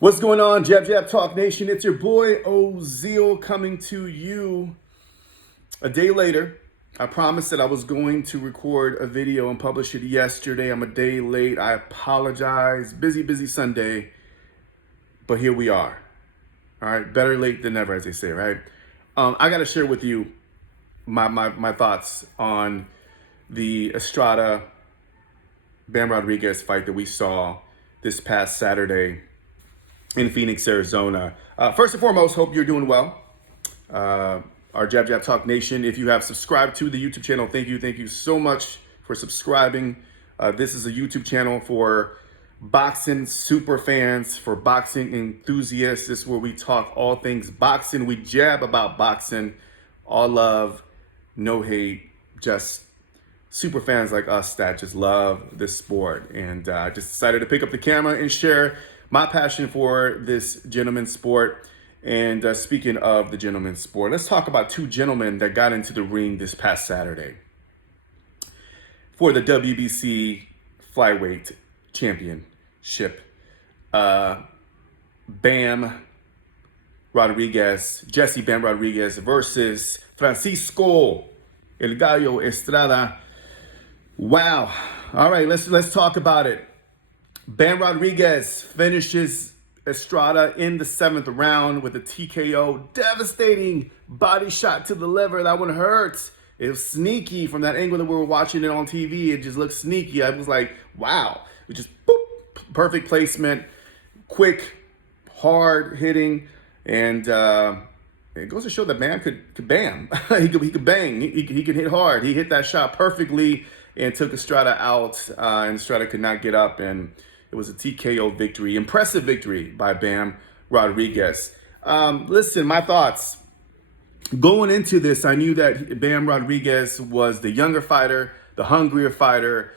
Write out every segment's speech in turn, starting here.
What's going on, Jab Jab Talk Nation? It's your boy Ozil coming to you a day later. I promised that I was going to record a video and publish it yesterday. I'm a day late. I apologize. Busy Sunday, but here we are. All right, better late than never, as they say, right? I got to share with you my thoughts on the Estrada Bam Rodriguez fight that we saw this past Saturday in Phoenix, Arizona. First and foremost, hope you're doing well. Our Jab Jab Talk Nation, if you have subscribed to the YouTube channel, thank you so much for subscribing. This is a YouTube channel for boxing super fans, for boxing enthusiasts. This is where we talk all things boxing. We jab about boxing, all love, no hate, just super fans like us that just love this sport. And just decided to pick up the camera and share my passion for this gentleman's sport. And speaking of the gentleman's sport, let's talk about two gentlemen that got into the ring this past Saturday for the WBC flyweight championship. Bam Rodriguez, Jesse Bam Rodriguez versus Francisco El Gallo Estrada. Wow. All right, let's talk about it. Bam Rodriguez finishes Estrada in the 7th round with a TKO. Devastating body shot to the liver. That one hurts. It was sneaky from that angle that we were watching it on TV. It just looked sneaky. I was like, wow. It just boop, perfect placement, quick, hard hitting, and it goes to show that Bam could bam. he could bang. He could hit hard. He hit that shot perfectly and took Estrada out. And Estrada could not get up, and it was a TKO victory. Impressive victory by Bam Rodriguez. Listen, my thoughts. Going into this, I knew that Bam Rodriguez was the younger fighter, the hungrier fighter,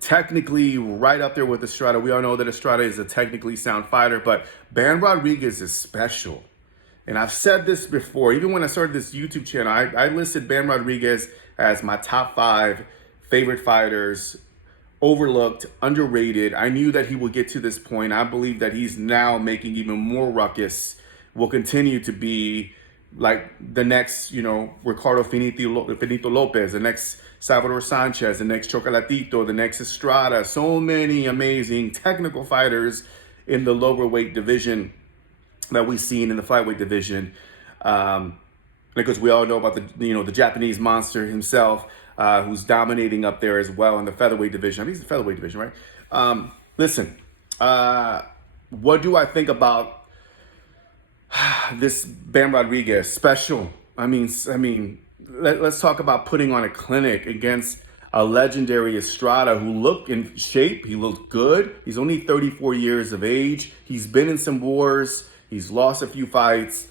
technically right up there with Estrada. We all know that Estrada is a technically sound fighter, but Bam Rodriguez is special. And I've said this before, even when I started this YouTube channel, I listed Bam Rodriguez as my top 5 favorite fighters, overlooked, underrated. I knew that he would get to this point. I believe that he's now making even more ruckus, will continue to be like the next, Ricardo Finito Lopez, the next Salvador Sanchez, the next Chocolatito, the next Estrada. So many amazing technical fighters in the lower weight division that we've seen in the flyweight division. Because we all know about the Japanese monster himself, who's dominating up there as well in the featherweight division. I think it's the featherweight division, right? Listen, what do I think about this Bam Rodriguez special? I mean, let's talk about putting on a clinic against a legendary Estrada who looked in shape. He looked good. He's only 34 years of age. He's been in some wars. He's lost a few fights,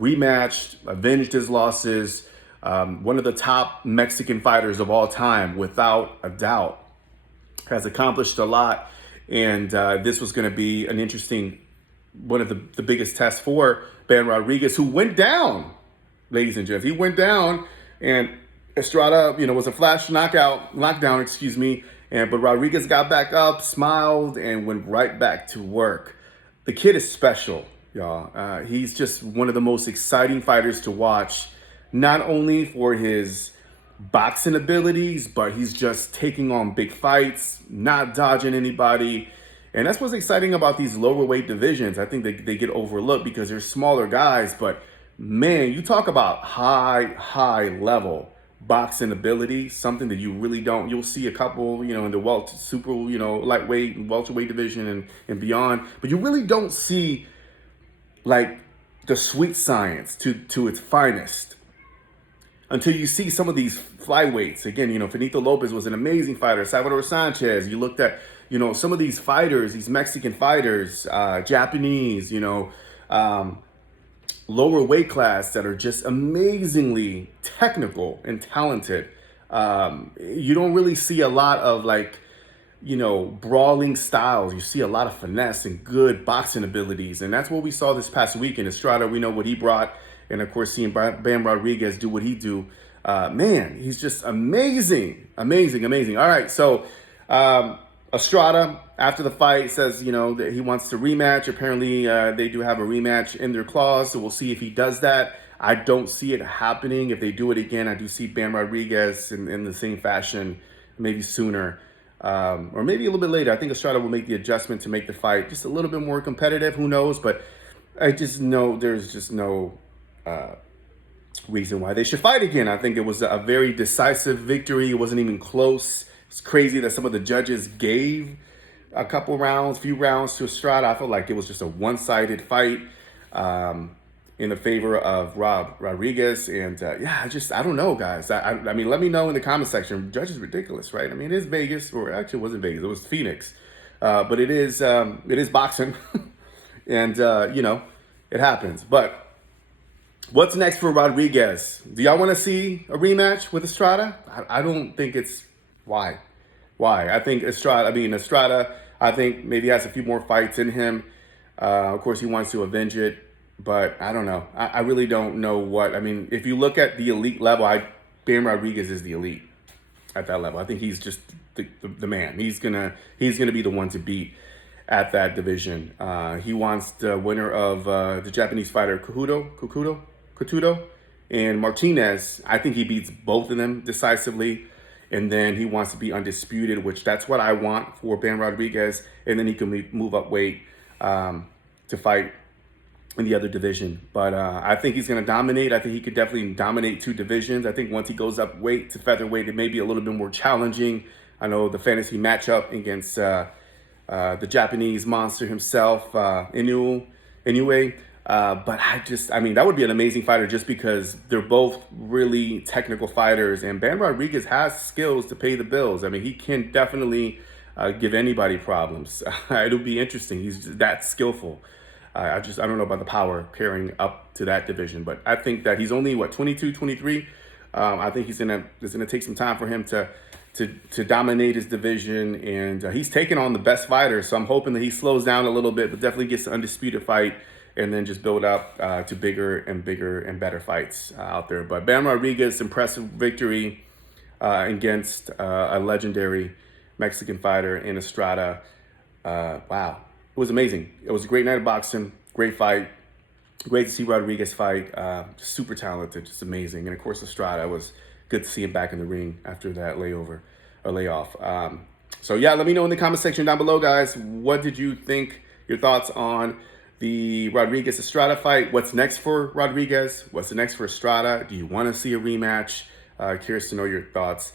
rematched, avenged his losses. One of the top Mexican fighters of all time, without a doubt. Has accomplished a lot. And this was going to be an interesting, one of the biggest tests for Bam Rodriguez, who went down, ladies and gents. He went down, and Estrada, was a flash knockdown, but Rodriguez got back up, smiled, and went right back to work. The kid is special, y'all. He's just one of the most exciting fighters to watch, not only for his boxing abilities, but he's just taking on big fights, not dodging anybody. And that's what's exciting about these lower weight divisions. I think they get overlooked because they're smaller guys, but man, you talk about high level boxing ability, something that you really don't. You'll see a couple, in the super, lightweight and welterweight division and beyond, but you really don't see like the sweet science to its finest until you see some of these flyweights. Again, Finito Lopez was an amazing fighter. Salvador Sanchez, you looked at, some of these fighters, these Mexican fighters, Japanese, lower weight class that are just amazingly technical and talented. You don't really see a lot of brawling styles. You see a lot of finesse and good boxing abilities. And that's what we saw this past week in Estrada. We know what he brought. And of course, seeing Bam Rodriguez do what he do, man, he's just amazing. All right, so Estrada, after the fight, says, that he wants to rematch. Apparently, they do have a rematch in their clause, so we'll see if he does that. I don't see it happening. If they do it again, I do see Bam Rodriguez in the same fashion, maybe sooner, or maybe a little bit later. I think Estrada will make the adjustment to make the fight just a little bit more competitive. Who knows? But I just know there's just no reason why they should fight again. I think it was a very decisive victory. It wasn't even close. It's crazy that some of the judges gave a few rounds to Estrada. I felt like it was just a one-sided fight in the favor of Rodriguez. And I don't know, guys. I mean, let me know in the comment section. Judge is ridiculous, right? I mean, it is Vegas, or actually it wasn't Vegas. It was Phoenix. But it is boxing. And, it happens. But what's next for Rodriguez? Do y'all want to see a rematch with Estrada? I don't think it's... Why? I think Estrada, I think maybe has a few more fights in him. Of course, he wants to avenge it, but I don't know. I really don't know what. I mean, if you look at the elite level, Bam Rodriguez is the elite at that level. I think he's just the man. He's gonna be the one to beat at that division. He wants the winner of the Japanese fighter Couto and Martinez. I think he beats both of them decisively. And then he wants to be undisputed, which that's what I want for Bam Rodriguez. And then he can move up weight to fight in the other division. But I think he's going to dominate. I think he could definitely dominate two divisions. I think once he goes up weight to featherweight, it may be a little bit more challenging. I know the fantasy matchup against the Japanese monster himself, Inoue. But that would be an amazing fighter just because they're both really technical fighters, and Bam Rodriguez has skills to pay the bills. I mean, he can definitely give anybody problems. It'll be interesting. He's that skillful. I don't know about the power carrying up to that division, but I think that he's only 22, 23. I think it's gonna take some time for him to dominate his division, and he's taking on the best fighters. So I'm hoping that he slows down a little bit, but definitely gets the undisputed fight, and then just build up to bigger and better fights out there. But Bam Rodriguez, impressive victory against a legendary Mexican fighter in Estrada. Wow, it was amazing. It was a great night of boxing, great fight. Great to see Rodriguez fight. Just super talented, just amazing. And of course, Estrada, was good to see him back in the ring after that layoff. So yeah, let me know in the comment section down below, guys. What did you think? Your thoughts on the Rodriguez Estrada fight? What's next for Rodriguez? What's next for Estrada? Do you want to see a rematch? Curious to know your thoughts.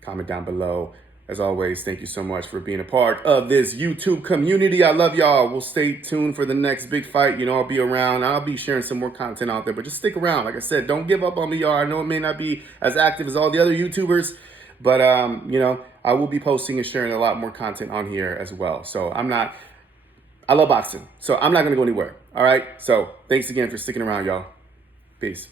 Comment down below. As always, thank you so much for being a part of this YouTube community. I love y'all. We'll stay tuned for the next big fight. I'll be around. I'll be sharing some more content out there, but just stick around. Like I said, don't give up on me, y'all. I know it may not be as active as all the other YouTubers, but I will be posting and sharing a lot more content on here as well. So I love boxing, so I'm not going to go anywhere. All right. So thanks again for sticking around, y'all. Peace.